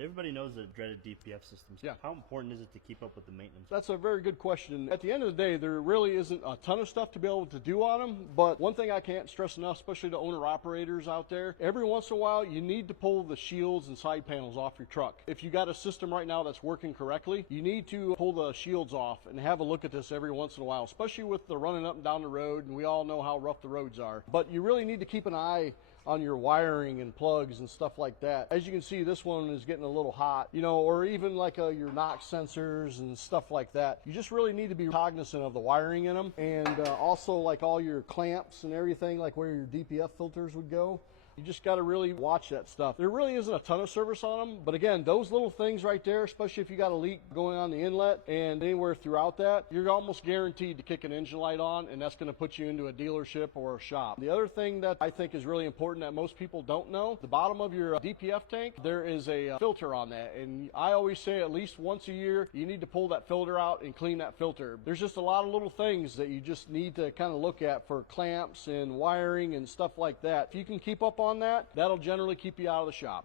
Everybody knows the dreaded DPF systems. Yeah. How important is it to keep up with the maintenance? That's a very good question. At the end of the day, there really isn't a ton of stuff to be able to do on them, but one thing I can't stress enough, especially to owner-operators out there, every once in a while you need to pull the shields and side panels off your truck. If you got a system right now that's working correctly, you need to pull the shields off and have a look at this every once in a while, especially with the running up and down the road, and we all know how rough the roads are. But you really need to keep an eye on your wiring and plugs and stuff like that. As you can see, this one is getting a little hot, or even like your NOx sensors and stuff like that. You just really need to be cognizant of the wiring in them, and also like all your clamps and everything, like where your DPF filters would go. You just got to really watch that stuff. There really isn't a ton of service on them, but again, those little things right there, especially if you got a leak going on the inlet and anywhere throughout that, you're almost guaranteed to kick an engine light on, and that's going to put you into a dealership or a shop. The other thing that I think is really important that most people don't know, the bottom of your DPF tank, there is a filter on that, and I always say at least once a year, you need to pull that filter out and clean that filter. There's just a lot of little things that you just need to kind of look at for clamps and wiring and stuff like that. If you can keep up on that, that'll generally keep you out of the shop.